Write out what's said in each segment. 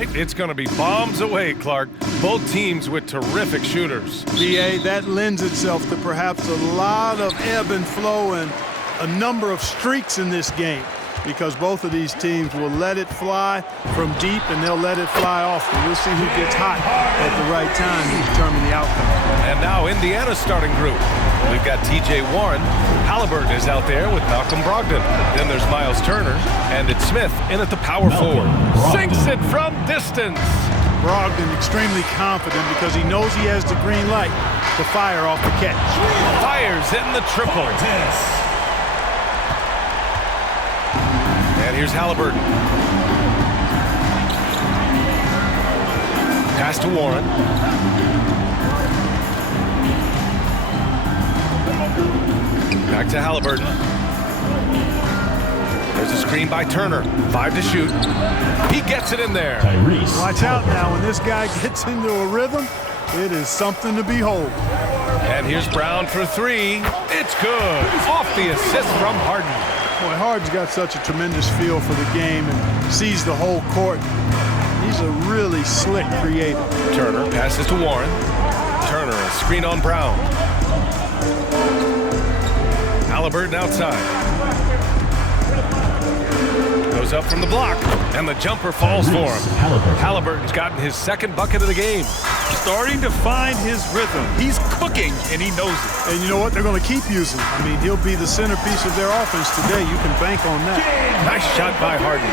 It's going to be bombs away, Clark. Both teams with terrific shooters. BA, that lends itself to perhaps a lot of ebb and flow and a number of streaks in this game, because both of these teams will let it fly from deep and they'll let it fly often. We'll see who gets hot at the right time to determine the outcome. And now Indiana's starting group. We've got T.J. Warren. Halliburton is out there with Malcolm Brogdon. Then there's Miles Turner, and it's Smith in at the power forward. Sinks it from distance. Brogdon extremely confident because he knows he has the green light to fire off the catch. Fires in the triple. And here's Halliburton. Pass to Warren. Back to Halliburton. There's a screen by Turner. 5 to shoot. He gets it in there. Watch out now. When this guy gets into a rhythm, it is something to behold. And here's Brown for 3. It's good. Off the assist from Harden. Boy, Harden's got such a tremendous feel for the game and sees the whole court. He's a really slick creator. Turner passes to Warren. Turner, a screen on Brown. Halliburton outside. Goes up from the block, and the jumper falls for him. Halliburton's gotten his second bucket of the game. Starting to find his rhythm. He's cooking, and he knows it. And you know what? They're going to keep using him. I mean, he'll be the centerpiece of their offense today. You can bank on that. Nice shot by Harden.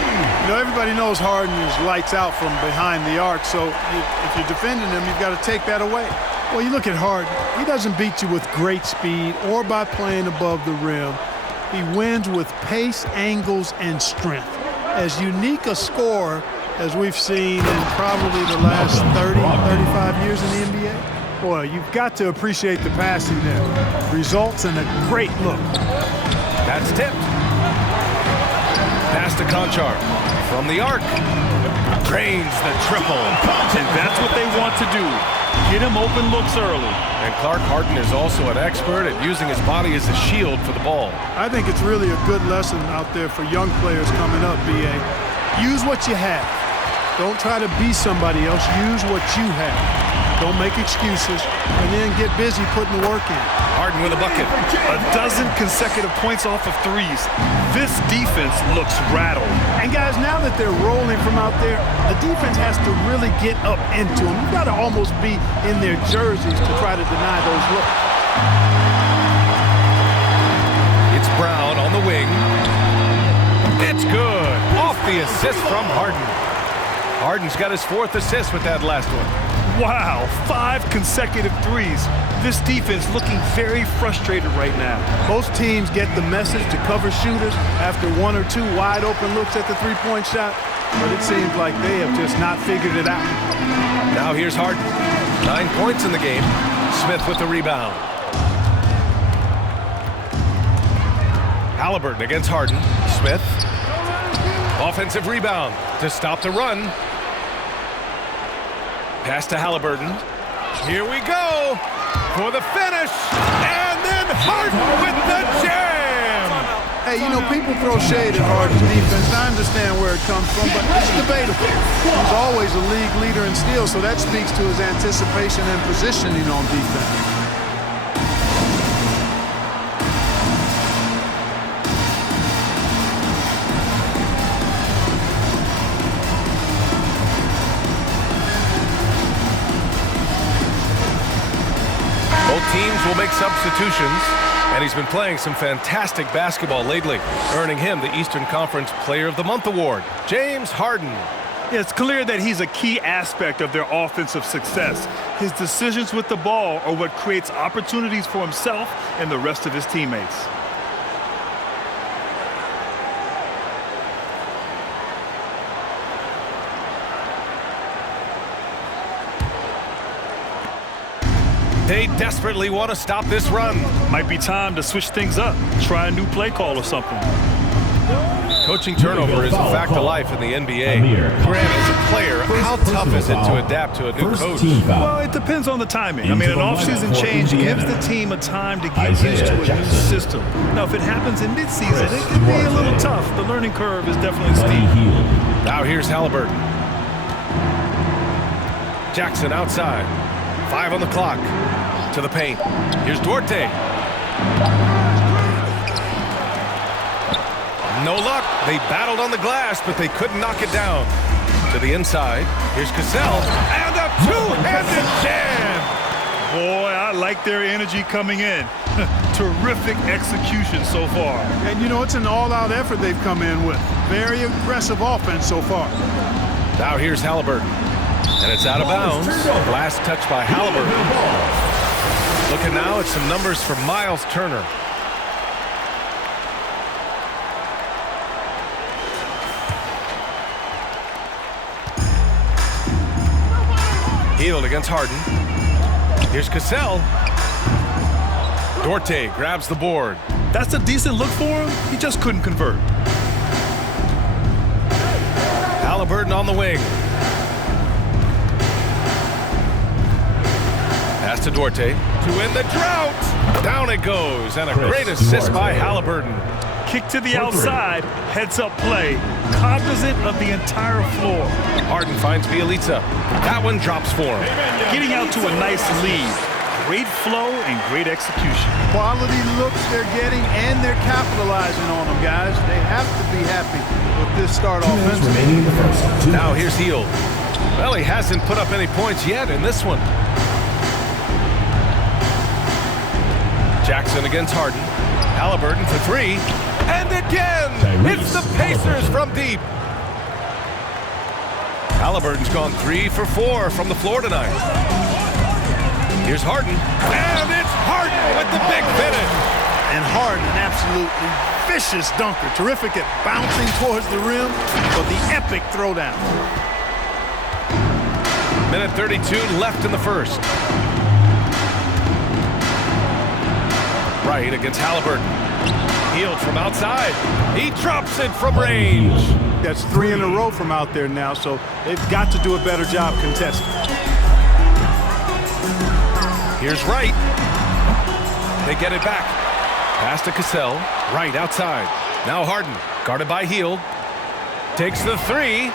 You know, everybody knows Harden is lights out from behind the arc, so if you're defending him, you've got to take that away. Well, you look at Harden. He doesn't beat you with great speed or by playing above the rim. He wins with pace, angles, and strength. As unique a scorer as we've seen in probably the last 30, 35 years in the NBA. Boy, you've got to appreciate the passing there. Results in a great look. That's tipped. Pass to Conchar. From the arc. Drains the triple. And that's what they want to do. Get him open looks early. And Clark, Harden is also an expert at using his body as a shield for the ball. I think it's really a good lesson out there for young players coming up, B.A. Use what you have. Don't try to be somebody else. Use what you have. Don't make excuses, and then get busy putting the work in. Harden with a bucket. A dozen consecutive points off of threes. This defense looks rattled. And guys, now that they're rolling from out there, the defense has to really get up into them. You've got to almost be in their jerseys to try to deny those looks. It's Brown on the wing. It's good. Off the assist from Harden. Harden's got his 4th assist with that last one. Wow, 5 consecutive threes. This defense looking very frustrated right now. Most teams get the message to cover shooters after 1 or 2 wide open looks at the three-point shot, but it seems like they have just not figured it out. Now here's Harden. 9 points in the game. Smith with the rebound. Halliburton against Harden. Smith. Offensive rebound to stop the run. Pass to Halliburton. Here we go for the finish. And then Harden with the jam. Hey, you know, people throw shade at Harden's defense. I understand where it comes from, but it's debatable. He's always a league leader in steals, so that speaks to his anticipation and positioning on defense. Both teams will make substitutions, and he's been playing some fantastic basketball lately, earning him the Eastern Conference Player of the Month award. James Harden. It's clear that he's a key aspect of their offensive success. His decisions with the ball are what creates opportunities for himself and the rest of his teammates. They desperately want to stop this run. Might be time to switch things up. Try a new play call or something. Coaching turnover is a fact of life in the NBA. Grant, as a player, how tough is it to adapt to a new coach? Well, it depends on the timing. I mean, an offseason change gives the team a time to get used to a new system. Now, if it happens in midseason, it can be a little tough. The learning curve is definitely steep. Now here's Halliburton. Jackson outside. 5 on the clock. To the paint. Here's Duarte. No luck. They battled on the glass, but they couldn't knock it down. To the inside. Here's Cassell. And a two-handed jam. Boy, I like their energy coming in. Terrific execution so far. And, you know, it's an all-out effort they've come in with. Very aggressive offense so far. Now here's Halliburton. And it's out of bounds. Last touch by Halliburton. Looking now at some numbers for Miles Turner. Healed against Harden. Here's Cassell. Duarte grabs the board. That's a decent look for him. He just couldn't convert. Halliburton on the wing. Pass to Duarte. To end the drought. Down it goes. And a great assist by Halliburton. Kick to the outside. Heads-up play. Cognizant of the entire floor. Harden finds Bielitsa. That one drops for him. Getting out to a nice lead. Great flow and great execution. Quality looks they're getting, and they're capitalizing on them, guys. They have to be happy with this start offensively. Now here's Hield. Well, he hasn't put up any points yet in this one. Jackson against Harden. Halliburton for 3. And again, it's the Pacers from deep. Halliburton's gone 3 for 4 from the floor tonight. Here's Harden. And it's Harden with the big finish. And Harden, an absolutely vicious dunker. Terrific at bouncing towards the rim for the epic throwdown. Minute 32 left in the first. Right against Halliburton. Hield from outside. He drops it from range. That's 3 in a row from out there now, so they've got to do a better job contesting. Here's Wright. They get it back. Pass to Cassell. Wright outside. Now Harden. Guarded by Hield. Takes the 3.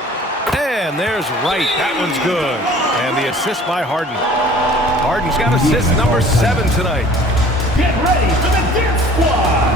And there's Wright. That one's good. And the assist by Harden. Harden's got assist number 7 tonight. Get ready for the Dance Squad.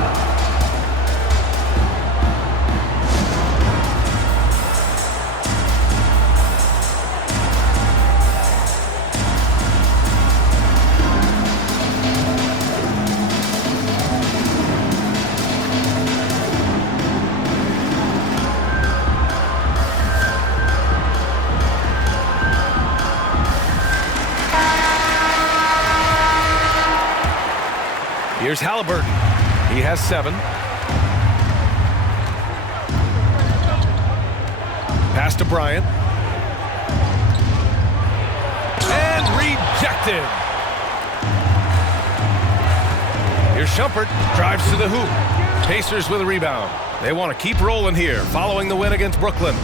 Here's Halliburton. He has 7. Pass to Bryant. And rejected. Here's Shumpert. Drives to the hoop. Pacers with a rebound. They want to keep rolling here following the win against Brooklyn.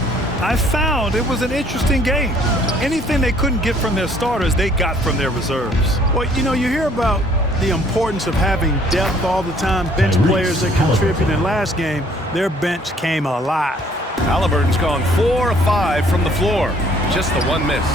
I found it was an interesting game. Anything they couldn't get from their starters, they got from their reserves. Well, you know, you hear about the importance of having depth all the time, bench players that contribute. In last game, their bench came alive. Halliburton's gone 4 of 5 from the floor. Just the one miss.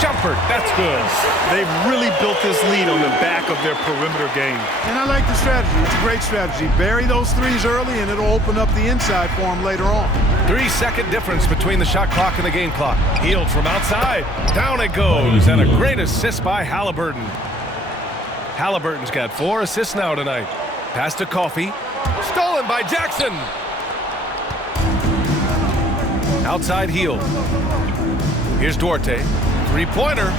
Shumpert, that's good. They've really built this lead on the back of their perimeter game. And I like the strategy. It's a great strategy. Bury those threes early, and it'll open up the inside for them later on. 3-second difference between the shot clock and the game clock. Hield from outside. Down it goes. And a great assist by Halliburton. Halliburton's got 4 assists now tonight. Pass to Coffey. Stolen by Jackson. Outside Hield. Here's Duarte. Three-pointer.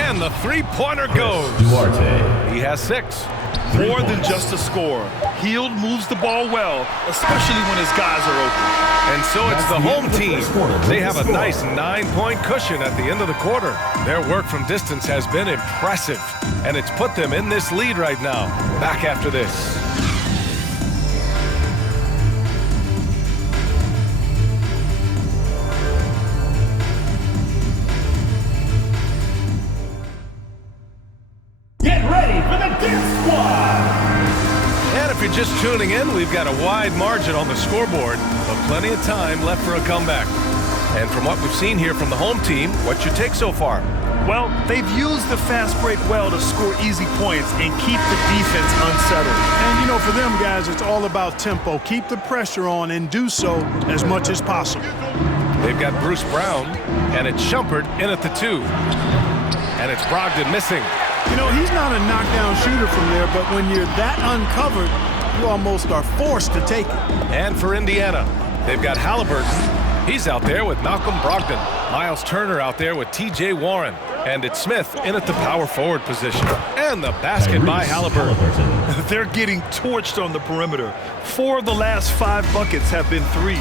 And the three-pointer goes. Duarte. He has 6. More than just a score. Hield moves the ball well, especially when his guys are open. And so it's the home team. They have a nice 9-point cushion at the end of the quarter. Their work from distance has been impressive, and it's put them in this lead right now. Back after this. Get ready for the Dance Squad. And if you're just tuning in, we've got a wide margin on the scoreboard, but plenty of time left for a comeback. And from what we've seen here from the home team, what's your take so far? Well, they've used the fast break well to score easy points and keep the defense unsettled. And, you know, for them guys, it's all about tempo. Keep the pressure on and do so as much as possible. They've got Bruce Brown, and it's Shumpert in at the 2. And it's Brogdon missing. You know, he's not a knockdown shooter from there, but when you're that uncovered, you almost are forced to take it. And for Indiana, they've got Halliburton. He's out there with Malcolm Brogdon. Miles Turner out there with T.J. Warren. And it's Smith in at the power forward position. And the basket by Halliburton. They're getting torched on the perimeter. 4 of the last 5 buckets have been threes.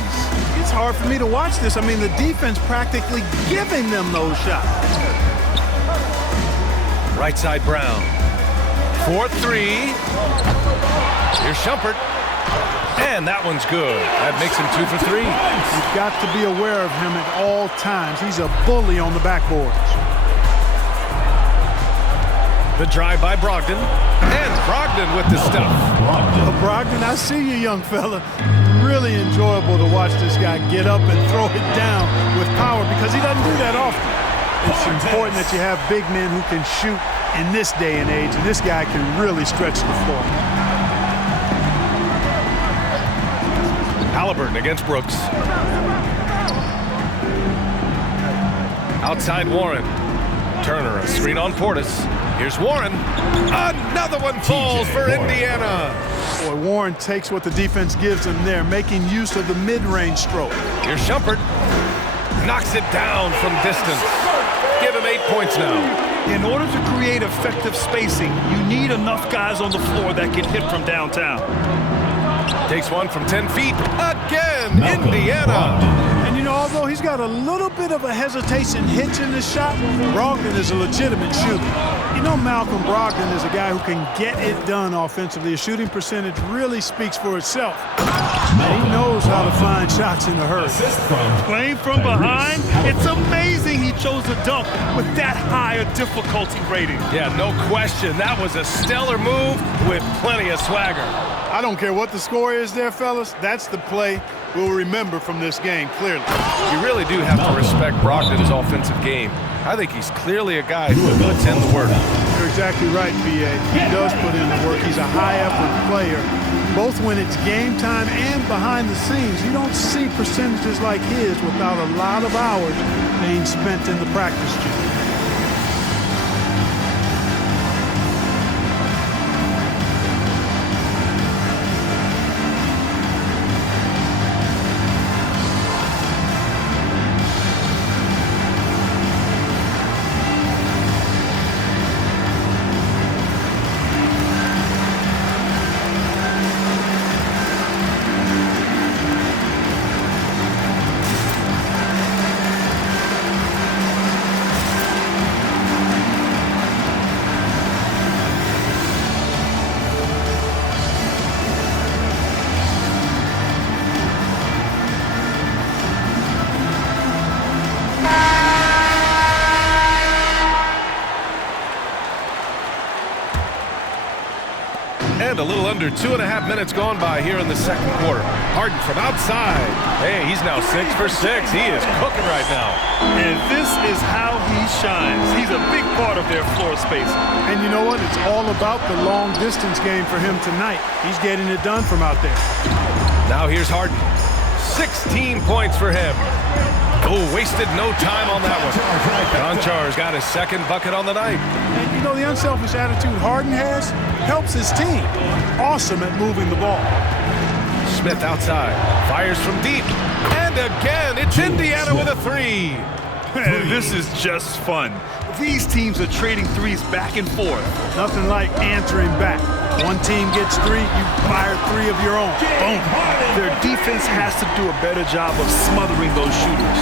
It's hard for me to watch this. I mean, the defense practically giving them those shots. Right side Brown. 4-3. Here's Shumpert. And that one's good. That makes him 2 for 3. You've got to be aware of him at all times. He's a bully on the backboards. The drive by Brogdon. And Brogdon with the stuff. Brogdon, I see you, young fella. Really enjoyable to watch this guy get up and throw it down with power because he doesn't do that often. It's important that you have big men who can shoot in this day and age, and this guy can really stretch the floor. Halliburton against Brooks. Outside Warren. Turner, a screen on Portis. Here's Warren. Another one falls for Indiana. Boy, Warren takes what the defense gives him there, making use of the mid-range stroke. Here's Shumpert. Knocks it down from distance. Give him 8 points now. In order to create effective spacing, you need enough guys on the floor that can hit from downtown. Takes one from 10 feet. Again, Indiana. And, you know, although he's got a little bit of a hesitation hitching the shot, Brogdon is a legitimate shooter. You know, Malcolm Brogdon is a guy who can get it done offensively. His shooting percentage really speaks for itself. And he knows how to find shots in a hurry. Playing from behind, it's amazing he chose a dunk with that high a difficulty rating. Yeah, no question. That was a stellar move with plenty of swagger. I don't care what the score is there, fellas. That's the play we'll remember from this game, clearly. You really do have to respect Brogdon's offensive game. I think he's clearly a guy who puts in the work. You're exactly right, B.A. He does put in the work. He's a high-effort player, both when it's game time and behind the scenes. You don't see percentages like his without a lot of hours being spent in the practice gym. And a little under 2.5 minutes gone by here in the second quarter. Harden from outside. Hey, he's now 6 for 6. He is cooking right now. And this is how he shines. He's a big part of their floor space. And you know what? It's all about the long distance game for him tonight. He's getting it done from out there. Now here's Harden. 16 points for him. Oh, wasted no time on that one. Konchar's got his second bucket on the night. And you know, the unselfish attitude Harden has helps his team. Awesome at moving the ball. Smith outside. Fires from deep. And again, it's Indiana with a 3. Man, this is just fun. These teams are trading threes back and forth. Nothing like answering back. One team gets 3, you fire 3 of your own. Boom. Their defense has to do a better job of smothering those shooters.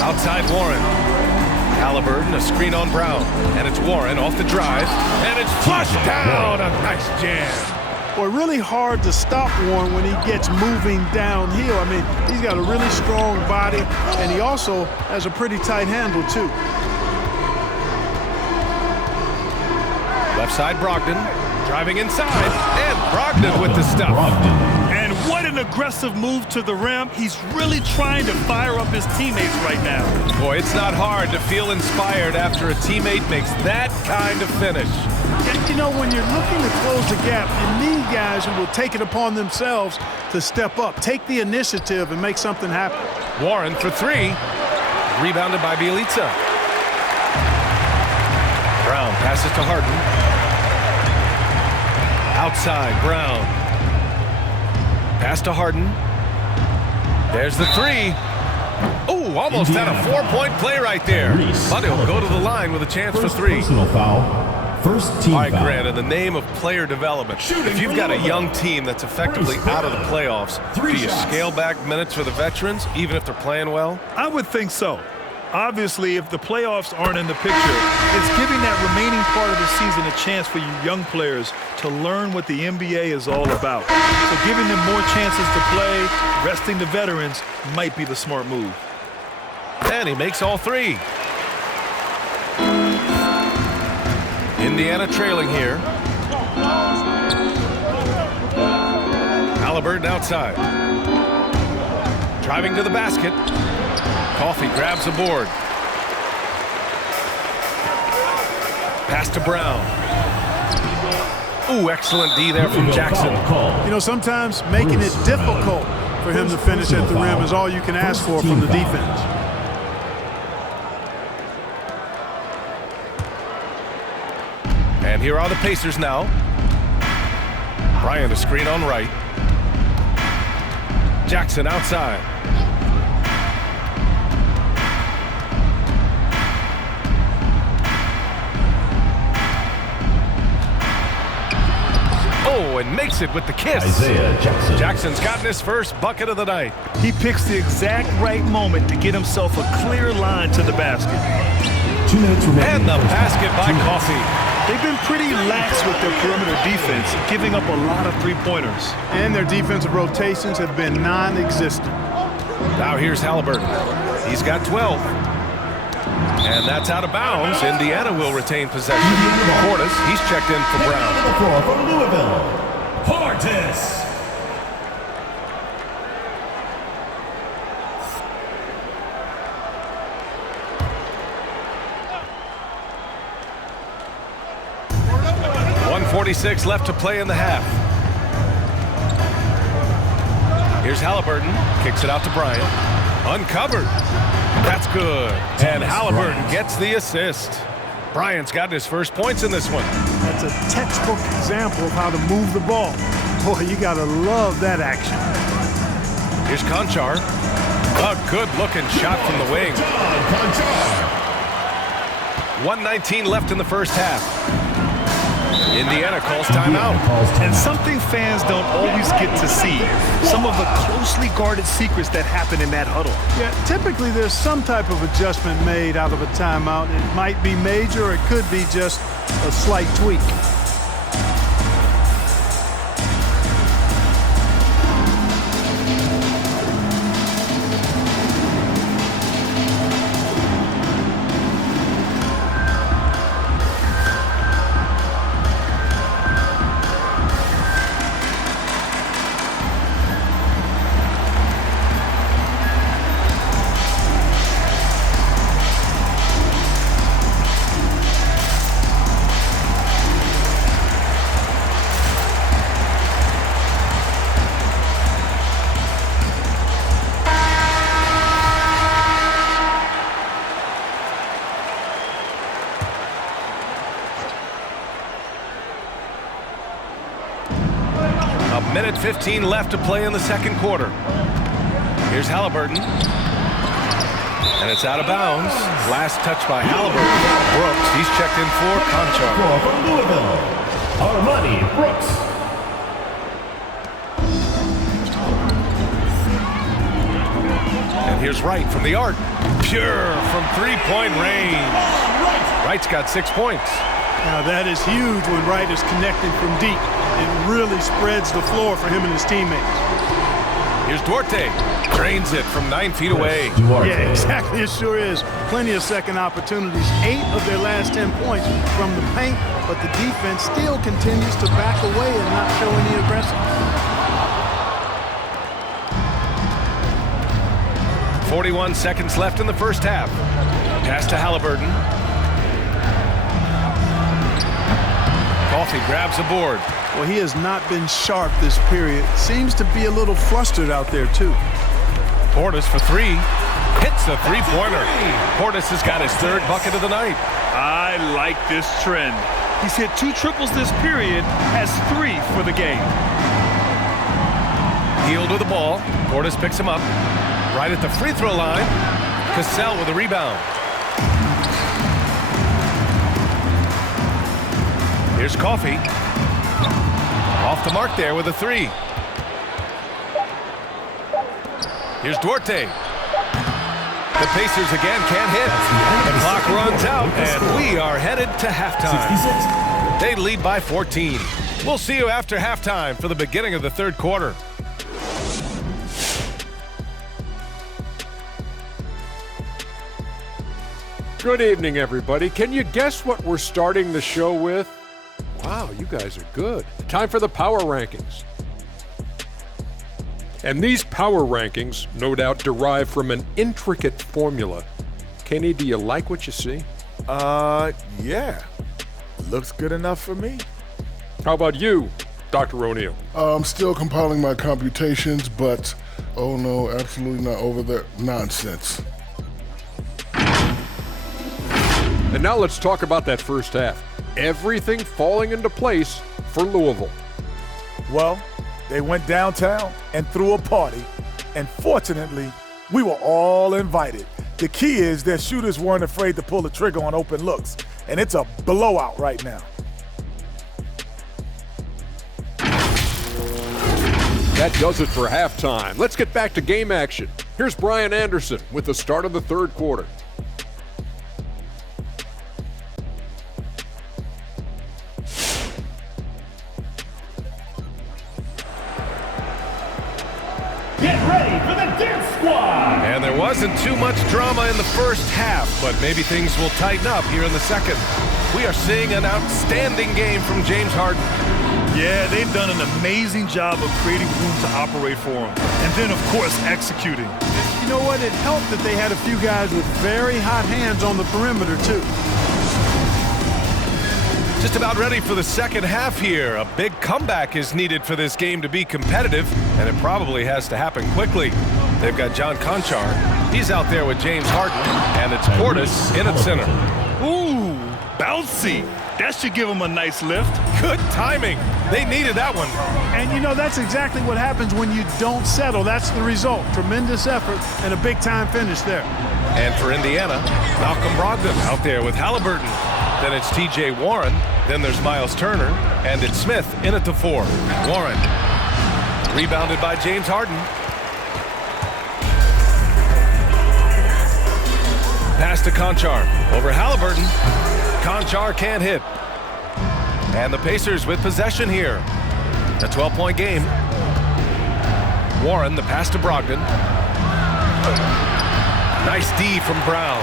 Outside Warren. Halliburton, a screen on Brown. And it's Warren off the drive. And it's flushed down. A nice jam. Boy, really hard to stop Warren when he gets moving downhill. I mean, he's got a really strong body, and he also has a pretty tight handle, too. Left side Brogdon, driving inside, and Brogdon with the stuff. And What an aggressive move to the rim. He's really trying to fire up his teammates right now. Boy, it's not hard to feel inspired after a teammate makes that kind of finish. And, you know, when you're looking to close the gap, you need guys who will take it upon themselves to step up, take the initiative, and make something happen. Warren for three. Rebounded by Bielitsa. Brown passes to Harden. Outside, Brown. Pass to Harden. There's the three. Oh, almost had a four-point play right there. But he'll go to the line with a chance for three. Personal foul. First team All right, foul. Grant, in the name of player development, if you've got a young team that's effectively out of the playoffs, do you scale back minutes for the veterans, even if they're playing well? I would think so. Obviously, if the playoffs aren't in the picture, it's giving that remaining part of the season a chance for you young players to learn what the NBA is all about. So giving them more chances to play, resting the veterans, might be the smart move. And he makes all three. Indiana trailing here. Halliburton outside. Driving to the basket. Coffey grabs the board. Pass to Brown. Ooh, excellent D there from Jackson. You know, sometimes making it difficult for him to finish at the rim is all you can ask for from the defense. And here are the Pacers now. Bryant a screen on right. Jackson outside. Oh, and makes it with the kiss. Isaiah Jackson. Jackson's gotten his first bucket of the night. He picks the exact right moment to get himself a clear line to the basket. 2 minutes remaining. And the basket by Coffey. They've been pretty lax with their perimeter defense, giving up a lot of three-pointers. And their defensive rotations have been non-existent. Now here's Halliburton. He's got 12. And that's out of bounds. Indiana will retain possession. Portis, he's checked in for Brown. The floor from Louisville. Portis. .46 left to play in the half. Here's Halliburton. Kicks it out to Bryant. Uncovered. That's good. And Halliburton gets the assist. Bryant's gotten his first points in this one. That's a textbook example of how to move the ball. Boy, you got to love that action. Here's Conchar. A good-looking shot from the wing. 1:19 left in the first half. Indiana calls timeout. And something fans don't always get to see, some of the closely guarded secrets that happen in that huddle. Yeah, typically there's some type of adjustment made out of a timeout. It might be major, or it could be just a slight tweak. Minute 15 left to play in the second quarter. Here's Halliburton. And it's out of bounds. Last touch by Halliburton. Brooks, he's checked in for Conchar. From Louisville. Armani Brooks. And here's Wright from the arc. Pure from three-point range. Wright's got 6 points. Now that is huge when Wright is connecting from deep. It really spreads the floor for him and his teammates. Here's Duarte. Drains it from 9 feet away. Yeah, exactly. It sure is. Plenty of second opportunities. 8 of their last 10 points from the paint, but the defense still continues to back away and not show any aggression. 41 seconds left in the first half. Pass to Halliburton. Coffee grabs a board. Well, he has not been sharp this period. Seems to be a little flustered out there, too. Portis for three. Hits the three-pointer. Portis has got his third bucket of the night. I like this trend. He's hit 2 triples this period, has 3 for the game. Heel to the ball. Portis picks him up. Right at the free throw line. Cassell with a rebound. Here's Coffee. Off the mark there with a 3. Here's Duarte. The Pacers again can't hit. The clock runs out, and we are headed to halftime. They lead by 14. We'll see you after halftime for the beginning of the third quarter. Good evening, everybody. Can you guess what we're starting the show with? Wow, you guys are good. Time for the power rankings. And these power rankings, no doubt, derive from an intricate formula. Kenny, do you like what you see? Yeah. Looks good enough for me. How about you, Dr. O'Neill? I'm still compiling my computations, but oh no, absolutely not over that nonsense. And now let's talk about that first half. Everything falling into place for Louisville. Well, they went downtown and threw a party, and fortunately, we were all invited. The key is their shooters weren't afraid to pull the trigger on open looks, and it's a blowout right now. That does it for halftime. Let's get back to game action. Here's Brian Anderson with the start of the third quarter. Get ready for the Dance Squad! And there wasn't too much drama in the first half, but maybe things will tighten up here in the second. We are seeing an outstanding game from James Harden. Yeah, they've done an amazing job of creating room to operate for him. And then, of course, executing. You know what? It helped that they had a few guys with very hot hands on the perimeter, too. Just about ready for the second half here. A big comeback is needed for this game to be competitive, and it probably has to happen quickly. They've got John Conchar. He's out there with James Harden, and it's Portis in at center. Ooh, bouncy. That should give him a nice lift. Good timing. They needed that one. And you know, that's exactly what happens when you don't settle. That's the result. Tremendous effort and a big-time finish there. And for Indiana, Malcolm Brogdon out there with Halliburton. Then it's T.J. Warren. Then there's Miles Turner. And it's Smith in at the 4. Warren. Rebounded by James Harden. Pass to Conchar. Over Halliburton. Conchar can't hit. And the Pacers with possession here. A 12-point game. Warren, the pass to Brogdon. Nice D from Brown.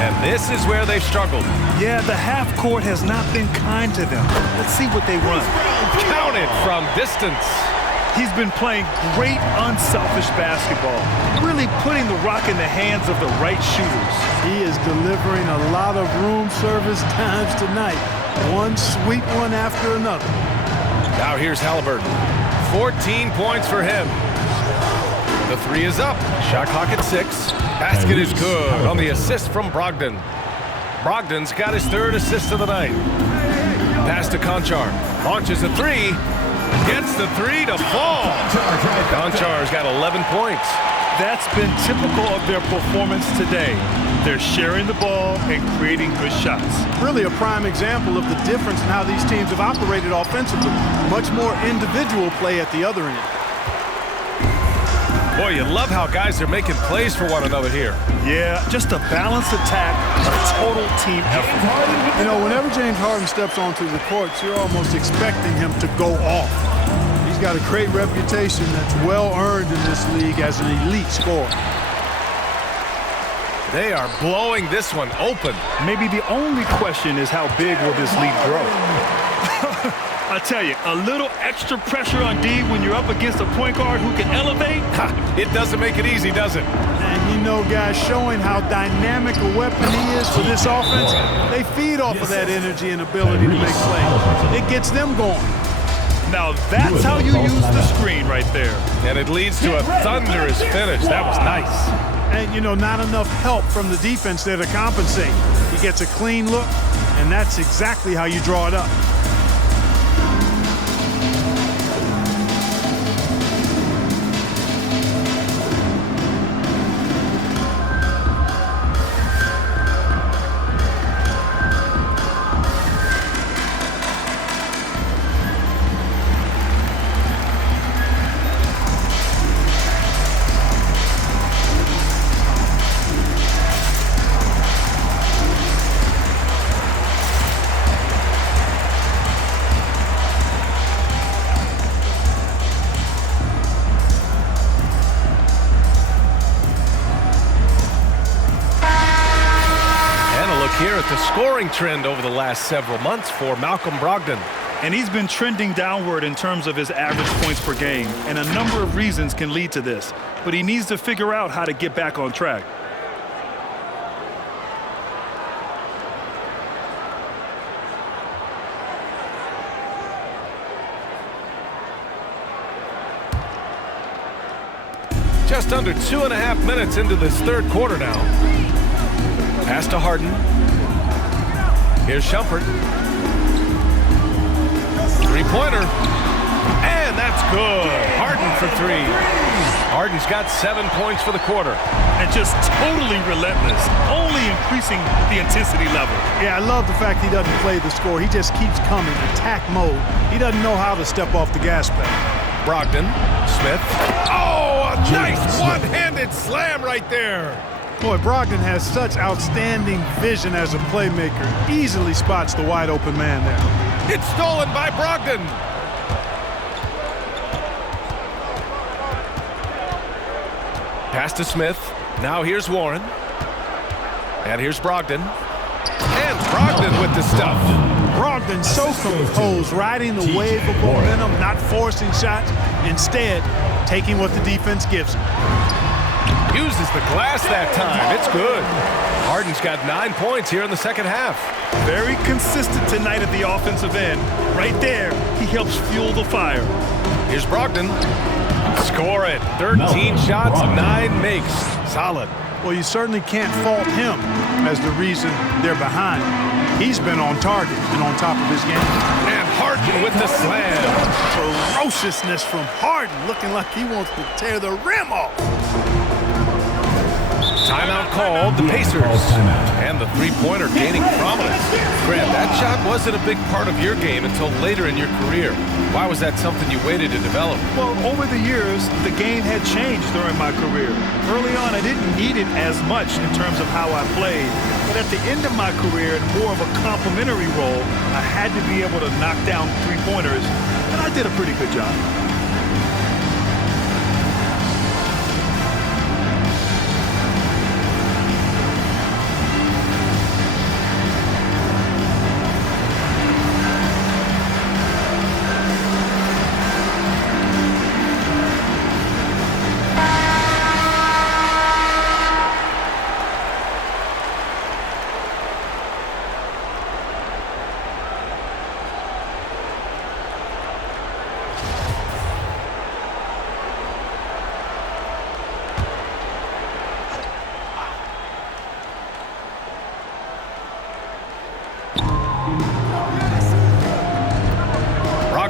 And this is where they've struggled. Yeah, the half court has not been kind to them. Let's see what they run. Counted from distance. He's been playing great, unselfish basketball, really putting the rock in the hands of the right shooters. He is delivering a lot of room service times tonight. One sweet one after another. Now here's Halliburton. 14 points for him. The 3 is up. Shot clock at 6. Basket is good on the assist from Brogdon. Brogdon's got his third assist of the night. Pass to Conchar. Launches a 3. Gets the 3 to fall. Conchar's got 11 points. That's been typical of their performance today. They're sharing the ball and creating good shots. Really a prime example of the difference in how these teams have operated offensively. Much more individual play at the other end. Boy, you love how guys are making plays for one another here. Yeah, just a balanced attack, a total team effort. You know, whenever James Harden steps onto the courts, you're almost expecting him to go off. He's got a great reputation that's well earned in this league as an elite scorer. They are blowing this one open. Maybe the only question is how big will this lead grow? I tell you, a little extra pressure on D when you're up against a point guard who can elevate. It doesn't make it easy, does it? And you know, guys, showing how dynamic a weapon he is for this offense, they feed off of that energy and ability to make plays. It gets them going. Now that's how you use the screen right there. And it leads to a thunderous finish. That was nice. And, you know, not enough help from the defense there to compensate. He gets a clean look, and that's exactly how you draw it up. Here at the scoring trend over the last several months for Malcolm Brogdon. And he's been trending downward in terms of his average points per game, and a number of reasons can lead to this. But he needs to figure out how to get back on track. Just under 2.5 minutes into this third quarter now. Pass to Harden. Here's Shumpert. Three-pointer. And that's good. Harden for three. Harden's got 7 points for the quarter. And just totally relentless, only increasing the intensity level. Yeah, I love the fact he doesn't play the score. He just keeps coming, attack mode. He doesn't know how to step off the gas pedal. Brogdon, Smith. Oh, a nice one-handed slam right there. Boy, Brogdon has such outstanding vision as a playmaker. Easily spots the wide open man there. It's stolen by Brogdon. Pass to Smith. Now here's Warren. And here's Brogdon. And Brogdon with the stuff. Brogdon so composed, riding the wave of momentum, not forcing shots. Instead, taking what the defense gives him. Uses the glass that time. It's good. Harden's got 9 points here in the second half. Very consistent tonight at the offensive end. Right there, he helps fuel the fire. Here's Brogdon. Score it. 13 shots, 9 makes. Solid. Well, you certainly can't fault him as the reason they're behind. He's been on target and on top of his game. And Harden with the slam. Ferociousness from Harden, looking like he wants to tear the rim off. Timeout called, the Pacers. And the three-pointer gaining prominence. Grant, that shot wasn't a big part of your game until later in your career. Why was that something you waited to develop? Well, over the years, the game had changed during my career. Early on, I didn't need it as much in terms of how I played. But at the end of my career, in more of a complementary role, I had to be able to knock down three-pointers, and I did a pretty good job.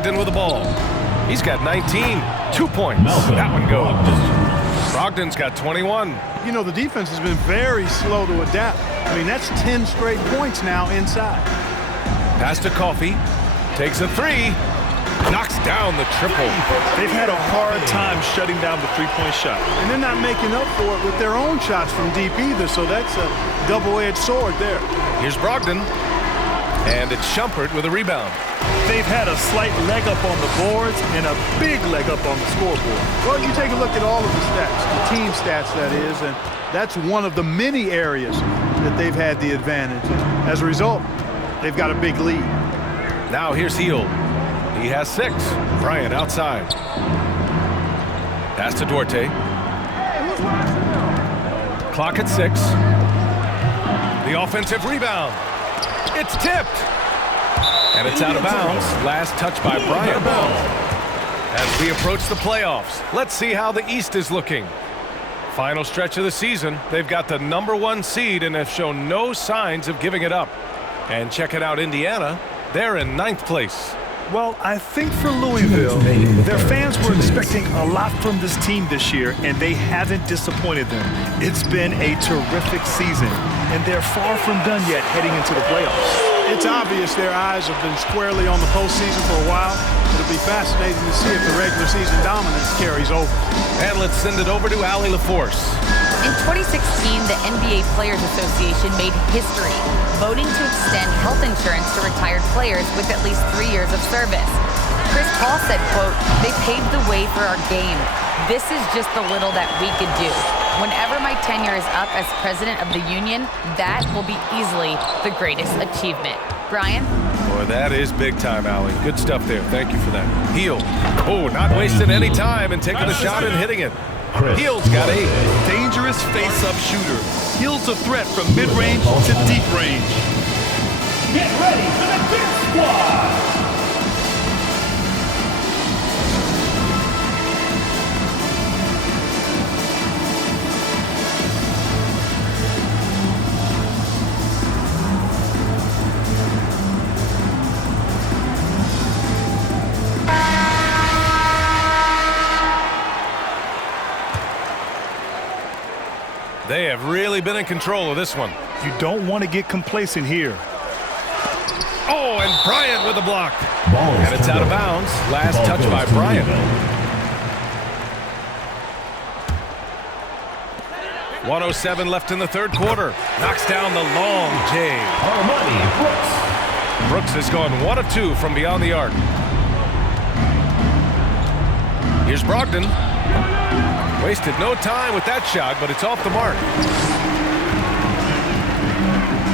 With the ball. He's got 19. 2 points. That one goes. Brogdon's got 21. You know, the defense has been very slow to adapt. I mean, that's 10 straight points now inside. Pass to Coffey. Takes a three. Knocks down the triple. They've had a hard time shutting down the three-point shot. And they're not making up for it with their own shots from deep either, so that's a double-edged sword there. Here's Brogdon. And it's Shumpert with a rebound. They've had a slight leg up on the boards and a big leg up on the scoreboard. Well, you take a look at all of the stats, the team stats that is, and that's one of the many areas that they've had the advantage. As a result, they've got a big lead. Now here's Hield. He has 6. Bryant outside. Pass to Duarte. Clock at 6. The offensive rebound. It's tipped. And it's out of bounds. Last touch by Bryant. As we approach the playoffs, let's see how the East is looking. Final stretch of the season, they've got the #1 seed and have shown no signs of giving it up. And checking out Indiana, they're in 9th place. Well, I think for Louisville, their fans were expecting a lot from this team this year, and they haven't disappointed them. It's been a terrific season, and they're far from done yet heading into the playoffs. It's obvious their eyes have been squarely on the postseason for a while. It'll be fascinating to see if the regular season dominance carries over. And let's send it over to Allie LaForce. In 2016, the NBA Players Association made history, voting to extend health insurance to retired players with at least 3 years of service. Chris Paul said, quote, "They paved the way for our game. This is just the little that we could do. Whenever my tenure is up as president of the union, that will be easily the greatest achievement." Brian? Boy, that is big time, Allie. Good stuff there. Thank you for that. Hield. Oh, not wasting any time and taking the shot and hitting it. Hield's got 8. Dangerous face-up shooter. Hield's a threat from mid-range to deep range. Get ready for the Dirt Squad. They have really been in control of this one. You don't want to get complacent here. Oh, and Bryant with a block. And it's out of bounds. Last touch by Bryant. 1:07 left in the 3rd quarter. Knocks down the long J. Brooks has gone 1 of 2 from beyond the arc. Here's Brogdon. Wasted no time with that shot, but it's off the mark.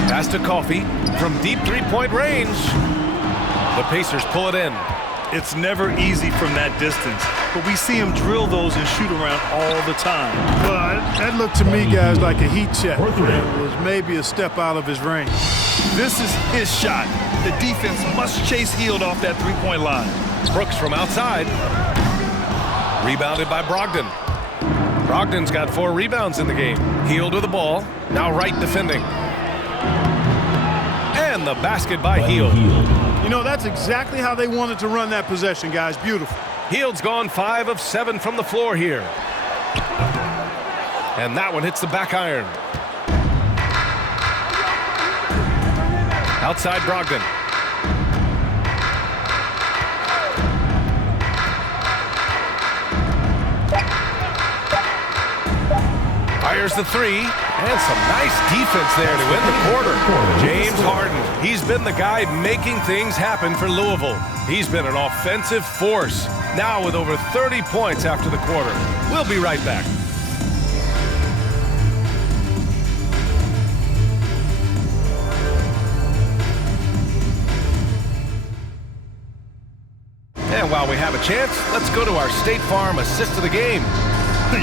Pass to Coffey from deep 3-point range. The Pacers pull it in. It's never easy from that distance, but we see him drill those and shoot around all the time. Well, that looked to me, guys, like a heat check. It was maybe a step out of his range. This is his shot. The defense must chase Hield off that 3-point line. Brooks from outside. Rebounded by Brogdon. Brogdon's got 4 rebounds in the game. Hield with the ball. Now Wright defending. And the basket by Hield. You know, that's exactly how they wanted to run that possession, guys. Beautiful. Hield's gone 5 of 7 from the floor here. And that one hits the back iron. Outside Brogdon. Fires the 3, and some nice defense there to end the quarter. James Harden, he's been the guy making things happen for Louisville. He's been an offensive force, now with over 30 points after the quarter. We'll be right back. And while we have a chance, let's go to our State Farm assist of the game.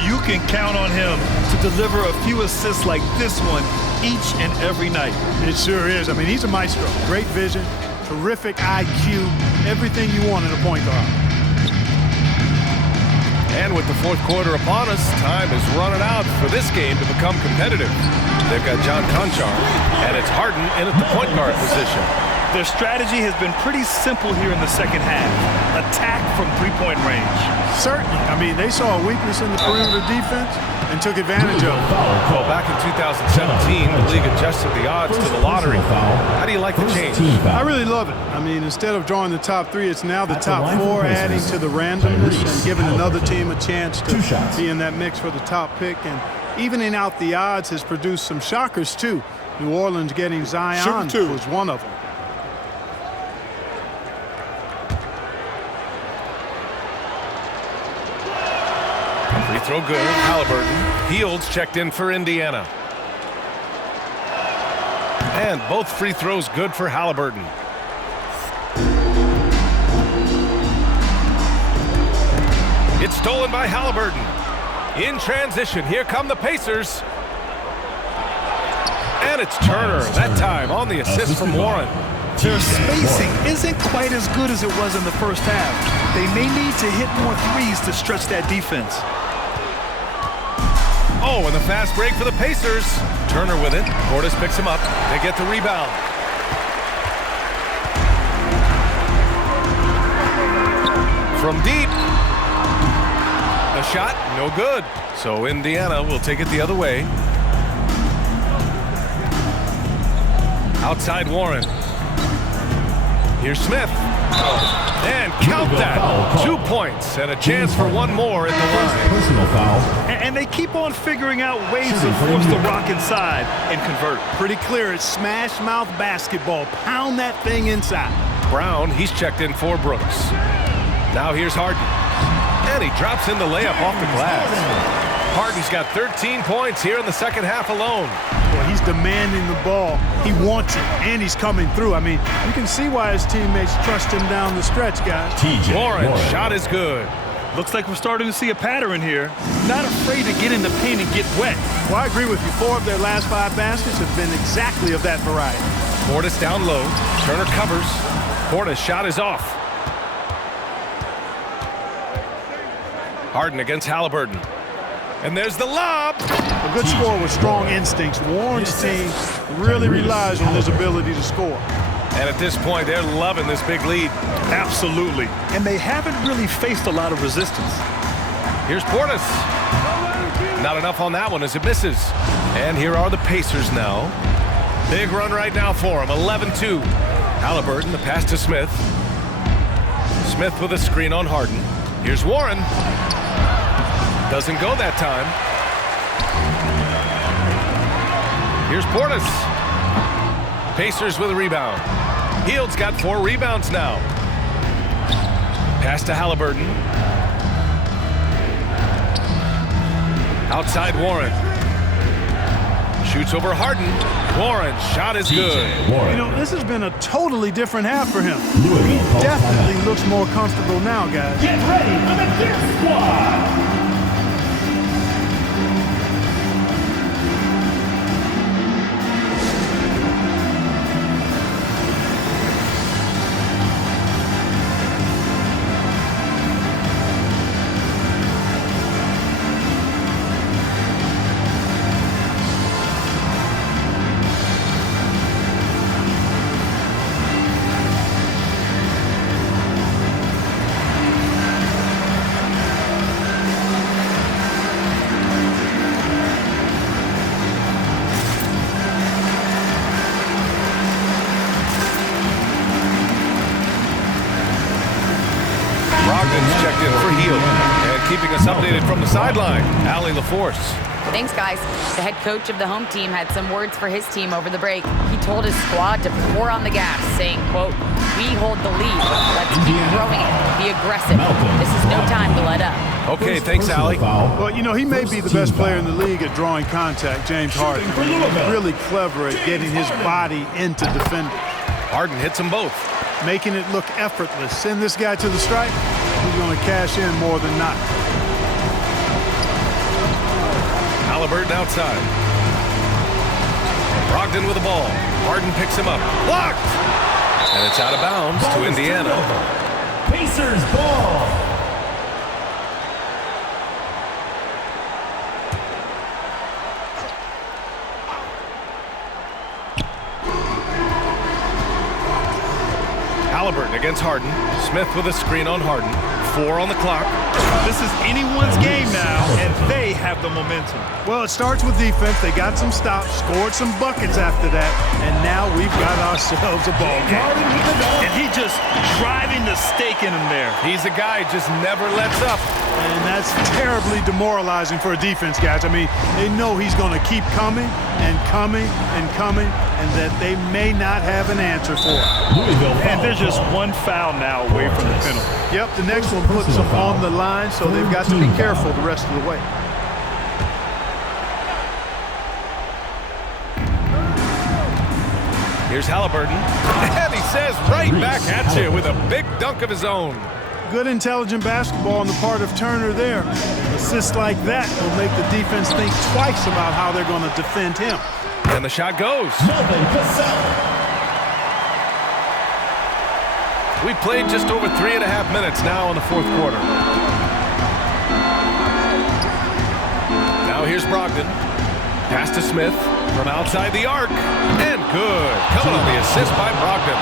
You can count on him to deliver a few assists like this one each and every night. It sure is. I mean, he's a maestro. Great vision, terrific IQ, everything you want in a point guard. And with the 4th quarter upon us, time is running out for this game to become competitive. They've got John Conchar, and it's Harden in at the point guard position. Their strategy has been pretty simple here in the second half. Attack from 3-point range. Certainly. I mean, they saw a weakness in the perimeter defense and took advantage of it. Well, back in 2017, the league adjusted the odds to the lottery. How do you like the change? I really love it. I mean, instead of drawing the top 3, it's now the top 4, adding to the randomness and giving another team a chance to be in that mix for the top pick. And evening out the odds has produced some shockers, too. New Orleans getting Zion was one of them. Free throw good. Halliburton. Hield's checked in for Indiana. And both free throws good for Halliburton. Stolen by Halliburton. In transition, here come the Pacers. And it's Turner, that time on the assist from Warren. Their spacing isn't quite as good as it was in the first half. They may need to hit more threes to stretch that defense. Oh, and the fast break for the Pacers. Turner with it. Portis picks him up. They get the rebound. From deep. The shot, no good. So Indiana will take it the other way. Outside Warren. Here's Smith. And count that. 2 points and a chance for one more at the line. Personal foul. And they keep on figuring out ways to force the rock inside and convert. Pretty clear. It's smash mouth basketball. Pound that thing inside. Brown, he's checked in for Brooks. Now here's Harden. And he drops in the layup off the glass. Harden's got 13 points here in the second half alone. Well, he's demanding the ball. He wants it, and he's coming through. I mean, you can see why his teammates trust him down the stretch, guys. Warren, shot is good. Looks like we're starting to see a pattern here. Not afraid to get in the paint and get wet. Well, I agree with you. 4 of their last 5 baskets have been exactly of that variety. Portis down low. Turner covers. Portis' shot is off. Harden against Halliburton. And there's the lob. A good scorer with strong instincts. Warren's team really relies on his ability to score. And at this point, they're loving this big lead. Absolutely. And they haven't really faced a lot of resistance. Here's Portis. Not enough on that one as it misses. And here are the Pacers now. Big run right now for him. 11-2. Halliburton, the pass to Smith. Smith with a screen on Harden. Here's Warren. Doesn't go that time. Here's Portis. Pacers with a rebound. Hield's got 4 rebounds now. Pass to Halliburton. Outside Warren. Shoots over Harden. Warren's shot is good. You know, this has been a totally different half for him. He definitely looks more comfortable now, guys. Get ready for the Dip Squad. Checked in for Hield. And keeping us updated from the sideline, Allie LaForce. Thanks, guys. The head coach of the home team had some words for his team over the break. He told his squad to pour on the gas, saying, quote, "We hold the lead. Let's keep growing it. Be aggressive. This is no time to let up." Okay, thanks, Allie. Well, you know, he may be the best player in the league at drawing contact, James Harden. He's really clever at getting his body into defenders. Harden hits them both. Making it look effortless. Send this guy to the stripe. He's going to cash in more than not. Halliburton outside. Brogdon with the ball. Harden picks him up. Blocked! And it's out of bounds to Indiana. Pacers ball. Halliburton against Harden. Smith with a screen on Harden. 4 on the clock. This is anyone's game now, and they have the momentum. Well, it starts with defense. They got some stops, scored some buckets after that, and now we've got ourselves a ball game. And he just driving the stake in him there. He's a guy who just never lets up. And that's terribly demoralizing for a defense, guys. I mean, they know he's going to keep coming and coming and coming, and that they may not have an answer for it. And there's just one foul now away from the penalty. Yep, the next one puts them on the line, so they've got to be careful the rest of the way. Here's Halliburton. And he says right back at you with a big dunk of his own. Good, intelligent basketball on the part of Turner there. Assists like that will make the defense think twice about how they're going to defend him. And the shot goes. We played just over 3.5 minutes now in the fourth quarter. Now here's Brogdon. Pass to Smith from outside the arc. And good. Coming on the assist by Brogdon.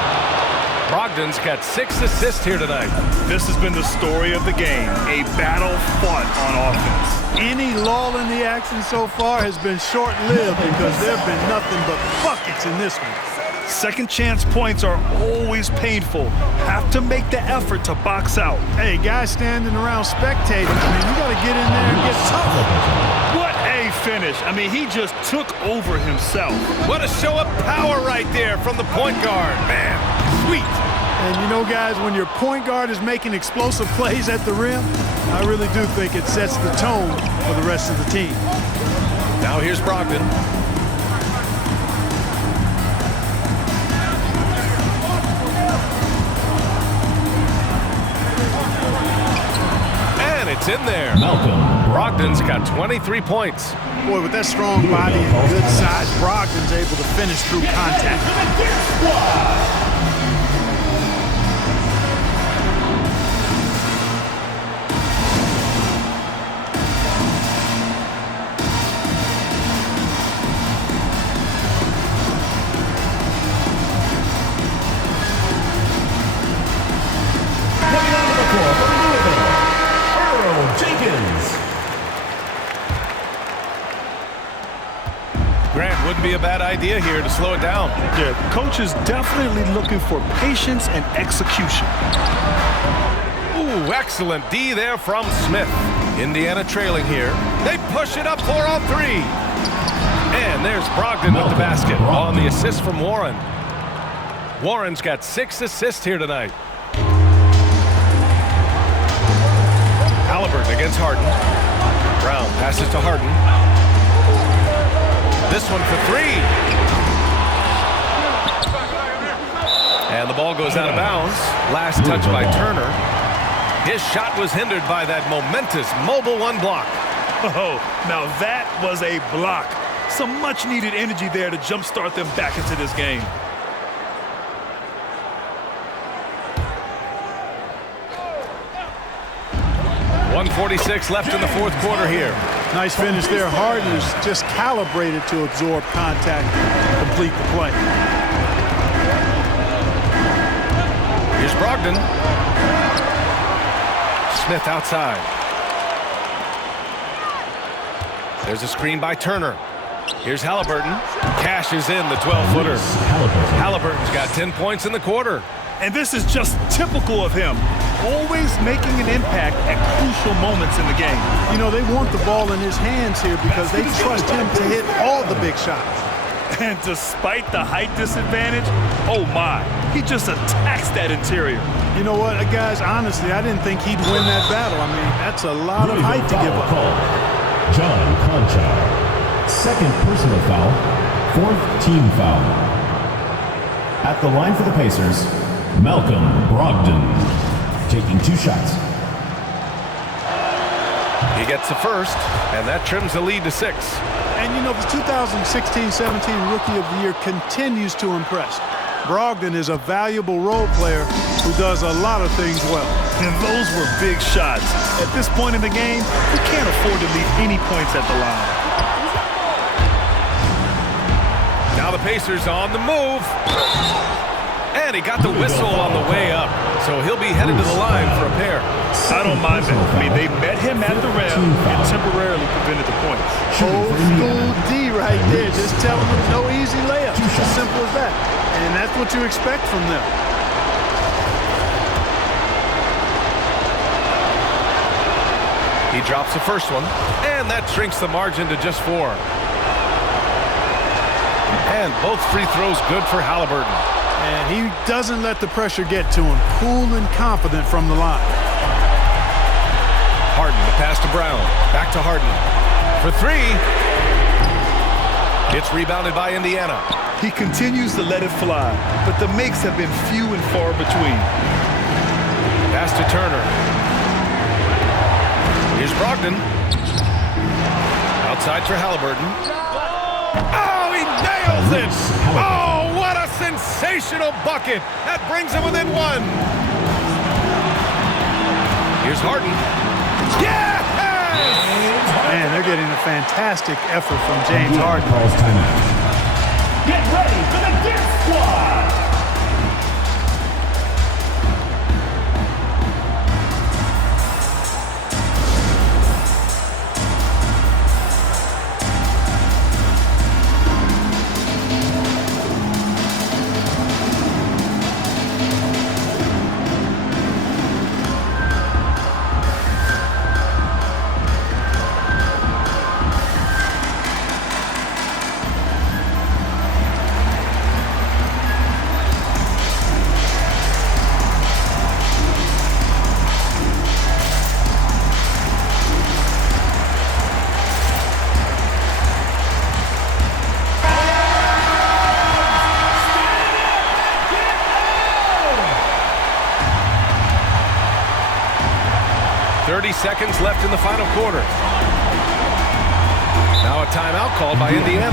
Brogdon's got 6 assists here tonight. This has been the story of the game, a battle fought on offense. Any lull in the action so far has been short-lived because there have been nothing but buckets in this one. Second chance points are always painful. Have to make the effort to box out. Hey, guys standing around spectating, I mean, you got to get in there and get tough. What a finish. I mean, he just took over himself. What a show of power right there from the point guard. Man, sweet. And you know, guys, when your point guard is making explosive plays at the rim, I really do think it sets the tone for the rest of the team. Now here's Brogdon. And it's in there. Brogdon's got 23 points. Boy, with that strong body and good size, Brogdon's able to finish through contact. Grant, wouldn't be a bad idea here to slow it down. Yeah, coach is definitely looking for patience and execution. Ooh, excellent D there from Smith. Indiana trailing here. They push it up 4-on-3. And there's Brogdon with the basket on the assist from Warren. Warren's got 6 assists here tonight. Halliburton against Harden. Brown passes to Harden. This one for 3. And the ball goes out of bounds. Last touch by Turner. His shot was hindered by that momentous mobile 1 block. Oh, now that was a block. Some much-needed energy there to jumpstart them back into this game. .146 left in the fourth quarter here. Nice finish there. Harden is just calibrated to absorb contact and complete the play. Here's Brogdon. Smith outside. There's a screen by Turner. Here's Halliburton. Cashes in the 12-footer. Halliburton's got 10 points in the quarter. And this is just typical of him. Always making an impact at crucial moments in the game. You know, they want the ball in his hands here because they trust him to hit all the big shots. And despite the height disadvantage, oh my, he just attacks that interior. You know what, guys, honestly, I didn't think he'd win that battle. I mean, that's a lot of height to give up. John Conchar. Second personal foul. 4th team foul. At the line for the Pacers, Malcolm Brogdon, taking 2 shots. He gets the first, and that trims the lead to 6. And you know, the 2016-17 Rookie of the Year continues to impress. Brogdon is a valuable role player who does a lot of things well. And those were big shots. At this point in the game, you can't afford to leave any points at the line. Now the Pacers on the move. And he got the whistle on the way up. So he'll be headed to the line for a pair. I don't mind that. I mean, they met him at the rim and temporarily prevented the points. Old school D right there, just telling them no easy layups. It's as simple as that. And that's what you expect from them. He drops the first one, and that shrinks the margin to just 4. And both free throws good for Halliburton. And he doesn't let the pressure get to him. Cool and confident from the line. Harden, the pass to Brown. Back to Harden. For 3. It's rebounded by Indiana. He continues to let it fly, but the makes have been few and far between. Pass to Turner. Here's Brogdon. Outside for Halliburton. Oh, he nails it! Oh, what a sensational bucket! That brings him within one. Here's Harden. Yes! Man, they're getting a fantastic effort from James Harden. Calls timeout. Get ready for the Gift Squad! Seconds left in the final quarter. Now a timeout called by Indiana.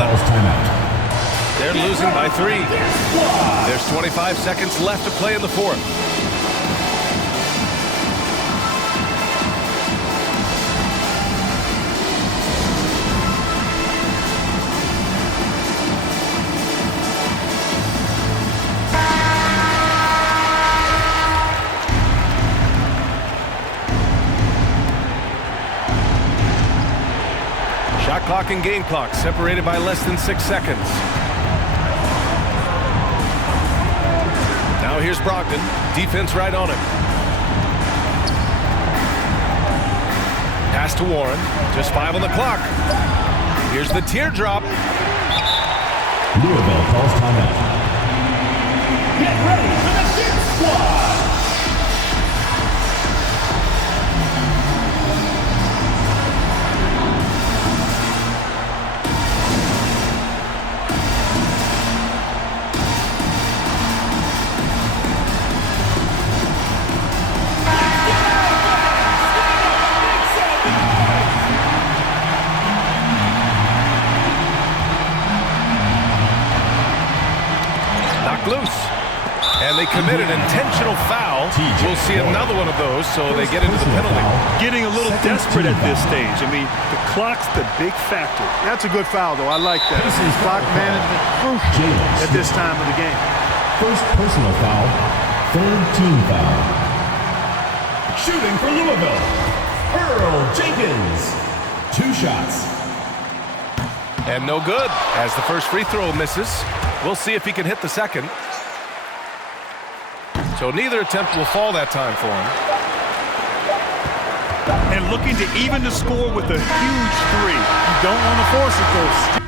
They're losing by 3. There's 25 seconds left to play in the fourth. Clock and game clock separated by less than 6 seconds. Now here's Brogdon. Defense right on him. Pass to Warren. Just 5 on the clock. Here's the teardrop. Louisville calls timeout. Get ready for the Gift Squad! Loose. And they commit an intentional foul. We'll see another one of those, so they get into the penalty. Getting a little desperate at this stage. I mean, the clock's the big factor. That's a good foul, though. I like that. Clock management crucial at this time of the game. First personal foul, third team foul. Shooting for Louisville, Earl Jenkins. 2 shots. And no good, as the first free throw misses. We'll see if he can hit the second. So neither attempt will fall that time for him. And looking to even the score with a huge 3. You don't want to force it, though.